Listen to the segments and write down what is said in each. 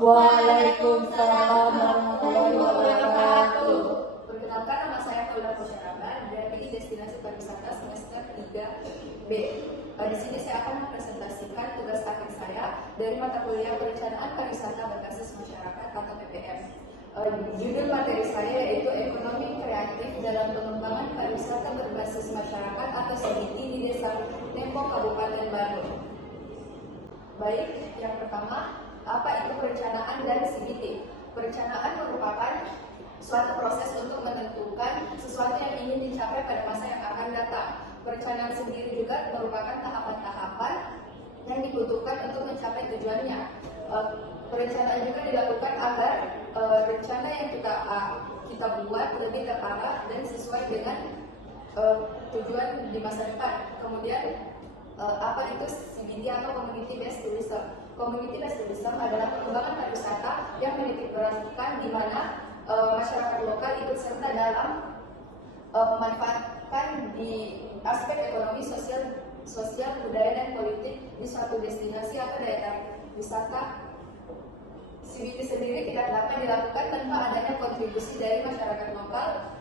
Waalaikumsalam warahmatullahi wabarakatuh. Perkenalkan, nama saya Paula Kosyaraba dari Destinasi Pariwisata semester 3B. Di sini saya akan mempresentasikan tugas akhir saya dari mata kuliah Perencanaan Pariwisata Berbasis Masyarakat atau PPM. Judul materi saya yaitu Ekonomi Kreatif dalam Pengembangan Pariwisata Berbasis Masyarakat atau CBT di Desa Nempo, Kabupaten Bandung. Baik, yang pertama, apa itu perencanaan dan CBT? Perencanaan merupakan suatu proses untuk menentukan sesuatu yang ingin dicapai pada masa yang akan datang. Perencanaan sendiri juga merupakan tahapan-tahapan yang dibutuhkan untuk mencapai tujuannya. Perencanaan juga dilakukan agar rencana yang kita buat lebih terarah dan sesuai dengan tujuan di masa depan. Kemudian apa itu CBT atau Community Based Tourism? Community Based Tourism adalah pengembangan pariwisata yang menitik beratkan di mana masyarakat lokal ikut serta dalam memanfaatkan di aspek ekonomi, sosial, budaya, dan politik di suatu destinasi atau daya tarik wisata. CBT sendiri tidak dapat dilakukan tanpa adanya kontribusi dari masyarakat lokal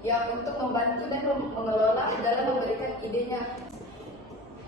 yang untuk membantu dan mengelola dalam memberikan idenya.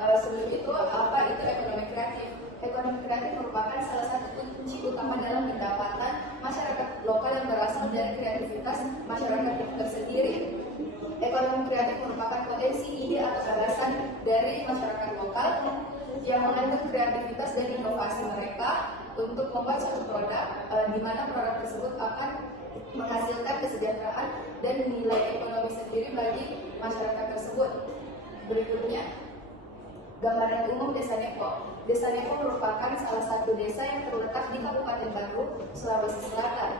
Sebelum itu, apa itu ekonomi kreatif? Ekonomi kreatif merupakan salah satu kunci utama dalam pendapatan masyarakat lokal yang berasal dari kreativitas masyarakat itu tersendiri. Ekonomi kreatif merupakan potensi ide atau gagasan dari masyarakat lokal yang mengandung kreativitas dan inovasi mereka untuk membuat suatu produk, di mana produk tersebut akan menghasilkan kesejahteraan dan nilai ekonomi sendiri bagi masyarakat tersebut. Berikutnya, gambaran umum Desa Nempo. Desa Nempo merupakan salah satu desa yang terletak di Kabupaten Bandung, Sulawesi Selatan,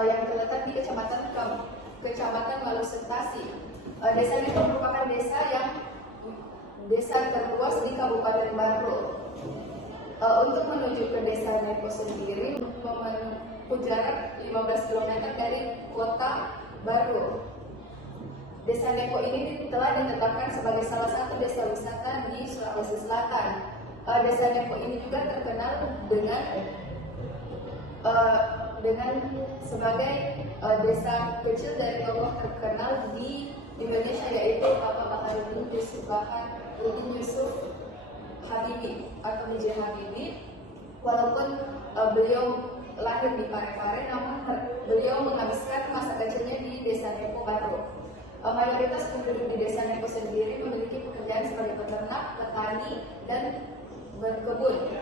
yang terletak di Kecamatan Malusentasi. Desa Nempo merupakan desa terluas di Kabupaten Bandung. Untuk menuju ke Desa Nempo sendiri menempuh jarak 15 km dari Kota Baru. Desa Nempo ini telah ditetapkan sebagai salah satu desa wisata di Sulawesi Selatan. Desa Nempo ini juga terkenal dengan sebagai desa kecil dari tokoh terkenal di Indonesia, yaitu Bapak Baharudin Yusuf Habibie atau B.J. Habibie. Walaupun beliau lahir di Parepare, namun beliau menghabiskan masa kecilnya di Desa Nempo Baru. Mayoritas penduduk di Desa Nempo sendiri memiliki pekerjaan sebagai peternak, petani, dan berkebun.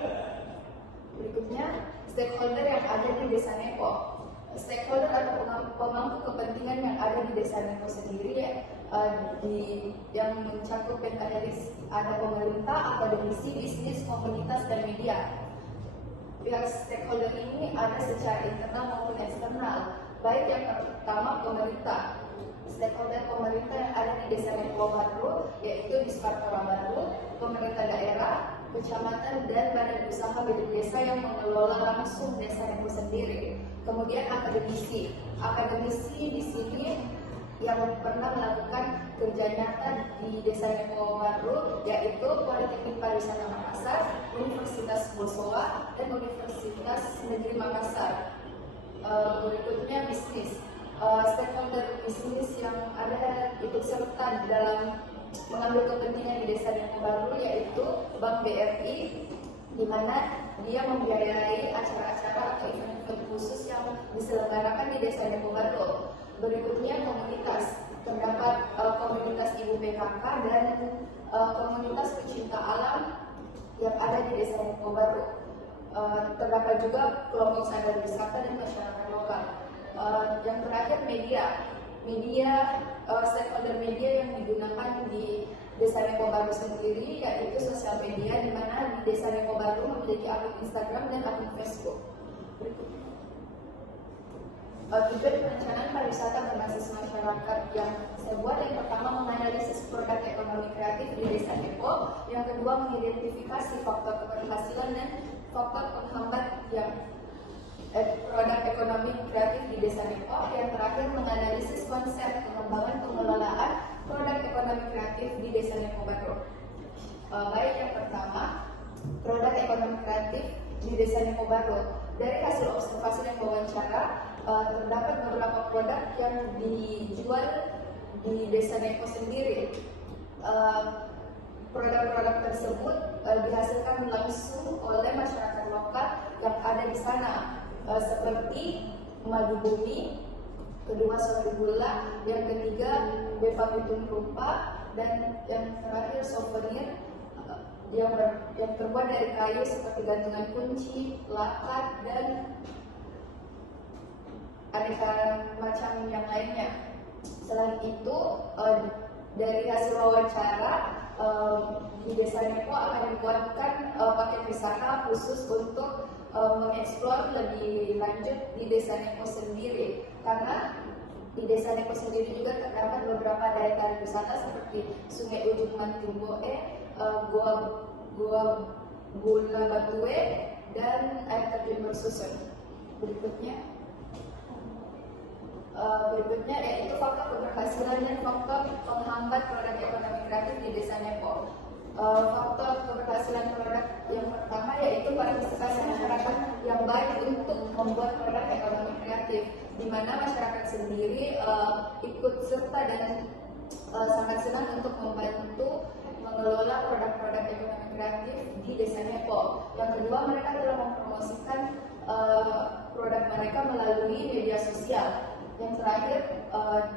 Berikutnya, stakeholder yang ada di Desa Nempo. Stakeholder atau pemangku kepentingan yang ada di Desa Nempo sendiri yang mencakup pentahelix, ada pemerintah, akademisi, bisnis, komunitas, dan media. Pihak stakeholder ini ada secara internal maupun eksternal. Baik yang pertama, pemerintah. Stakeholder pemerintah yang ada di Desa Nempo Baru yaitu Dispartora Baru, pemerintah daerah, kecamatan, dan badan usaha milik desa yang mengelola langsung Desa Nempo sendiri. Kemudian akademisi. Akademisi di sini yang pernah melakukan kerja nyata di Desa Nempo Baru yaitu Politeknik Pariwisata Makassar, Universitas Bosowa, dan Universitas Negeri Makassar. Berikutnya bisnis. Stakeholder bisnis yang ada ikut serta dalam mengambil kepentingan di Desa Nempo Baru yaitu Bank BRI, di mana dia membiayai acara-acara atau event-event khusus yang diselenggarakan di Desa Nempo Baru. Berikutnya komunitas. Terdapat komunitas Ibu PKK dan komunitas pecinta alam yang ada di Desa Nempo Baru. Terdapat juga kelompok sadar wisata dan masyarakat lokal. Yang terakhir media, stakeholder media yang digunakan di Desa Nempo Baru sendiri yaitu sosial media, di mana di Desa Nempo Baru memiliki akun Instagram dan akun Facebook. Tujuan perencanaan pariwisata berbasis masyarakat yang saya buat, yang pertama menganalisis produk ekonomi kreatif di Desa Nempo, yang kedua mengidentifikasi faktor keberhasilan dan faktor penghambat yang produk ekonomi kreatif di Desa Nempo, yang terakhir menganalisis konsep pengembangan pengelolaan produk ekonomi kreatif di Desa Nempo Baru. Baik, yang pertama, produk ekonomi kreatif di di Desa Nepo Baru. Dari hasil observasi dan wawancara, terdapat beberapa produk yang dijual di Desa Nepo sendiri. Produk-produk tersebut dihasilkan langsung oleh masyarakat lokal yang ada di sana, seperti madu bumi, kedua suatu gula, yang ketiga beva pitung rupa, dan yang terakhir souvenir yang terbuat dari kayu seperti gantungan kunci, lakat, dan aneka macam yang lainnya. Selain itu, dari hasil wawancara, di Desa Nepo akan dibuatkan paket wisata khusus untuk mengeksplor lebih lanjut di Desa Nepo sendiri, karena di Desa Nepo sendiri juga terdapat beberapa daya tarik wisata seperti Sungai Ujung Mantimboe, Gua Gula Batue, dan air terjun bersusun. Berikutnya yaitu faktor keberhasilan dan faktor penghambat produk ekonomi kreatif di Desa Nepo. Faktor keberhasilan produk yang pertama yaitu partisipasi masyarakat yang baik untuk membuat produk ekonomi kreatif, di mana masyarakat sendiri ikut serta dan sangat senang untuk membantu mengelola produk-produk ekonomi kreatif di Desa Nepo. Yang kedua, mereka telah mempromosikan produk mereka melalui media sosial. Yang terakhir,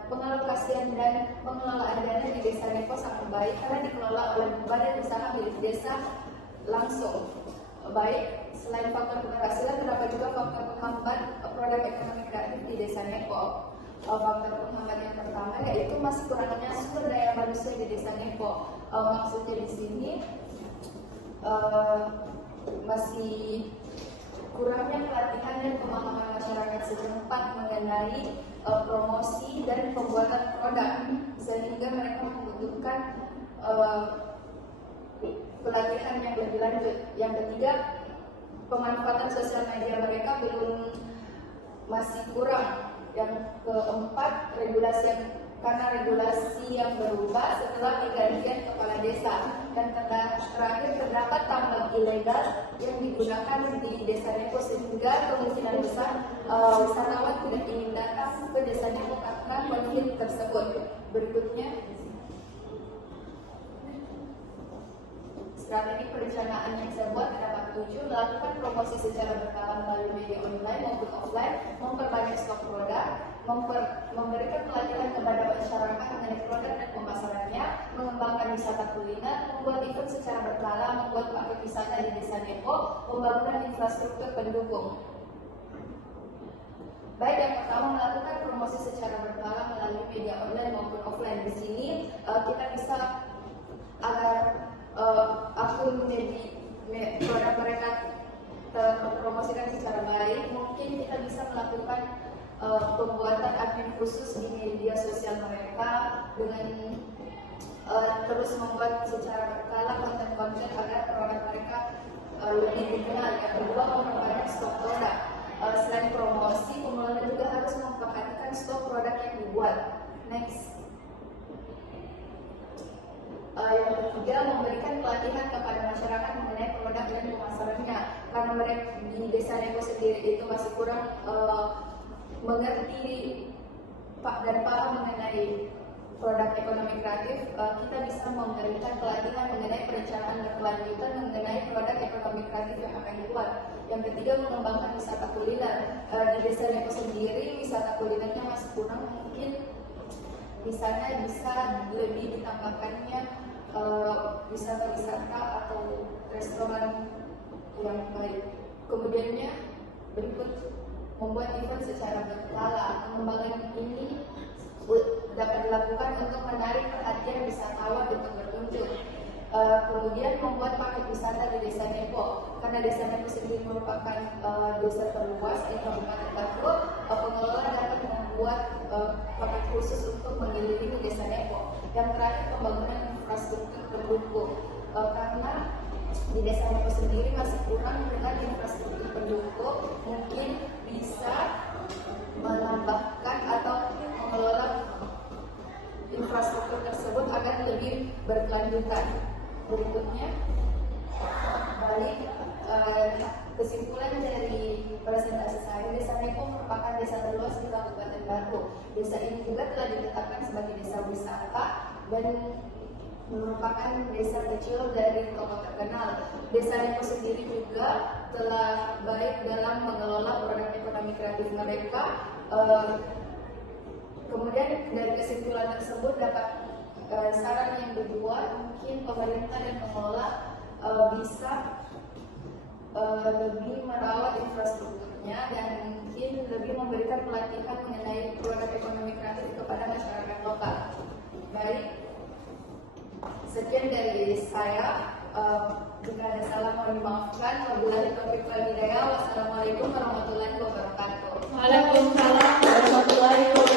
pengalokasian dan pengelolaan dana di Desa Nepo sangat baik karena dikelola oleh badan usaha milik desa langsung. Baik, selain faktor keberhasilan, terdapat juga faktor penghambat produk ekonomi kreatif di Desa Nepo. Faktor penghambat yang pertama yaitu masih kurangnya sumber daya manusia di Desa Nepo. Maksudnya di sini masih kurangnya pelatihan dan pemahaman masyarakat setempat mengenai promosi dan pembuatan produk, sehingga mereka membutuhkan pelatihan yang lebih lanjut. Yang ketiga, pemanfaatan sosial media mereka masih kurang. Yang keempat, karena regulasi yang berubah setelah pergantian kepala desa. Dan terakhir, terdapat tambang ilegal yang digunakan di Desa Nepo sehingga kemungkinan besar wisatawan tidak ingin datang ke Desa Nepo karena konflik tersebut. Berikutnya, strategi perencanaan yang saya buat terdapat 7. Melakukan promosi secara berkala melalui media online maupun offline, memperbanyak stok produk, memberikan pelatihan kepada masyarakat mengenai produk dan pemasarannya, mengembangkan wisata kuliner, membuat event secara berkala, membuat paket wisata di Desa Nepo, pembangunan infrastruktur pendukung. Baik, yang pertama, melakukan promosi secara berkala melalui media online maupun offline. Di sini kita bisa agar akun produk mereka terpromosikan secara baik, mungkin kita bisa melakukan pembuatan admin khusus di media sosial mereka dengan terus membuat secara berkala konten-konten agar produk mereka lebih dikenal. Yang kedua, memperbanyak stok produk. Selain promosi, pengelola juga harus memperhatikan stok produk yang dibuat. Next. Yang ketiga, memberikan pelatihan kepada masyarakat mengenai produk dan pemasarannya, karena mereka di Desa Nepo sendiri itu masih kurang mengerti dan paham mengenai produk ekonomi kreatif. Kita bisa memberikan pelatihan mengenai perencanaan berkelanjutan mengenai produk ekonomi kreatif yang akan dibuat. Yang ketiga, mengembangkan wisata kuliner. Di Desa Nepo sendiri wisata kulinernya masih kurang, mungkin di sana bisa lebih ditambahkannya wisata-wisata atau restoran yang baik. Kemudiannya, berikut, membuat event secara berkala. Pengembangan ini dapat dilakukan untuk menarik perhatian wisatawan untuk berkunjung. Kemudian membuat paket wisata di Desa Nepo, karena Desa Nepo sendiri merupakan desa terluas di Kabupaten Batu. Pengelola dapat membuat paket khusus untuk mengelilingi Desa Nepo. Yang terakhir, pembangunan infrastruktur pendukung, karena di Desa Nepo sendiri masih kurang dengan infrastruktur pendukung. Mungkin bisa menambahkan atau mengelola infrastruktur tersebut agar lebih berkelanjutan. Berikutnya, balik kesimpulan dari presentasi saya, Desa Nepo merupakan desa terluas di Kabupaten Batu. Desa ini juga telah ditetapkan sebagai desa wisata dan merupakan desa kecil dari tokoh terkenal. Desa Nepo sendiri juga telah baik dalam mengelola program ekonomi kreatif mereka. Kemudian dari kesimpulan tersebut dapat saran yang kedua, mungkin pemerintah dan pengelola bisa lebih merawat infrastrukturnya dan mungkin lebih memberikan pelatihan mengenai produk ekonomi kreatif kepada masyarakat lokal. Baik, sekian dari saya. Jika ada salah mohon dimaafkan. Wabillahi taufiq wal hidayah. Wassalamualaikum warahmatullahi wabarakatuh. Waalaikumsalam warahmatullahi wabarakatuh.